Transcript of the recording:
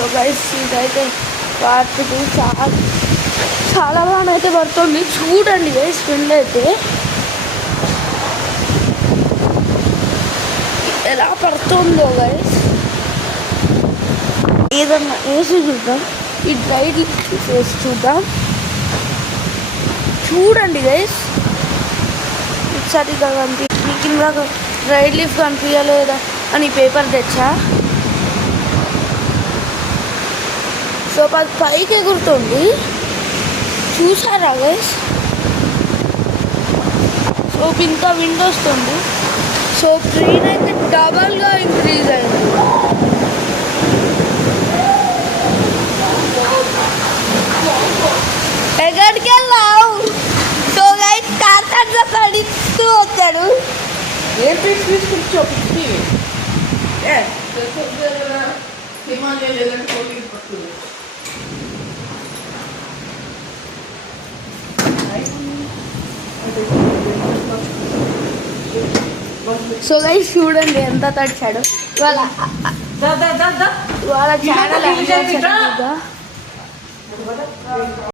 So guys ఇదైతే పార్ట్ 2 చాలా బాగా అయితే పడుతుంది. చూడండి గైస్ స్పిన్ అయితే ఎలా పడుతుందో గైస్. ఏదన్నా వేసి చూద్దాం, ఈ డ్రై వేసి చూద్దాం. చూడండి గైస్ సరిగ్గా మీకు ఇందాక డ్రై లీఫ్ కనిపించలేదా అని పేపర్ తెచ్చా. సో అది పైకి ఎగురుతుంది చూసారా గైస్. సో ఇంత విండ్ వస్తుంది. సో ట్రైన్ అయితే డబల్గా ఇంక్రీజ్ అయింది. ఎక్కడికి వెళ్ళావు? సో గైస్ కార్టన్లో పడిస్తూ వచ్చాడు. ఏం తీసుకొచ్చో పిచ్చి హిమాలయ లేదంటే పోటీ పడుతుంది. సో గైస్ చూడండి ఎంత తడిచాడు. వాళ్ళ ఛానల్